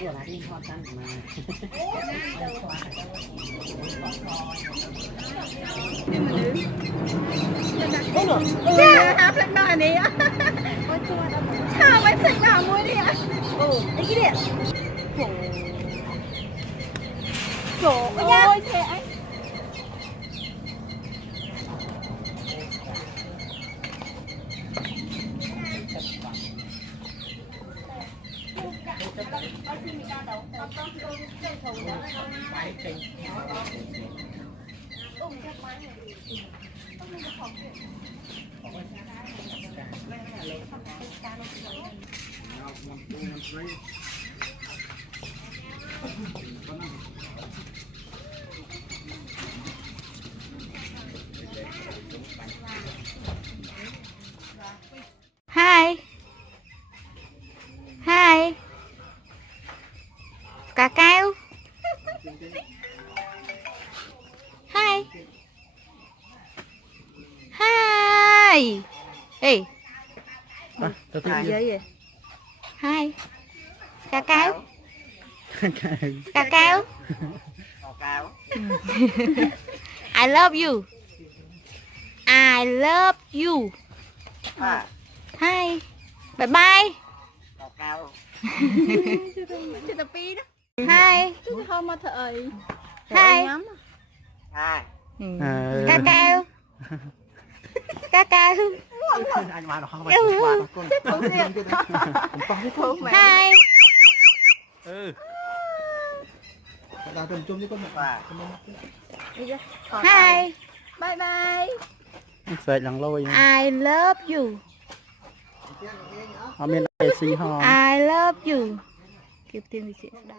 Ủa là đi hoa tăng mà. Hả thích đó này á. Sao mày thích nào mua đi ạ? Cái gì ạ? Trời ơi, thế anh. Hai. Hai. Cà cao. Hai. Hai. Ê. Gì vậy? Hai. Cà cao. Cà cao. I love you. I love you. Hai. Bye bye. Hai. Không mà thời. Hai. Cà cao. Cà cao. Anh mà nó không phải Hai. đang trồng chung với con mẹ. Hai. Bye bye. Sợi lần lôi. I love you. Họ miền Tây xí ho. I love you. Kịp tiền thì chị sẽ đọc.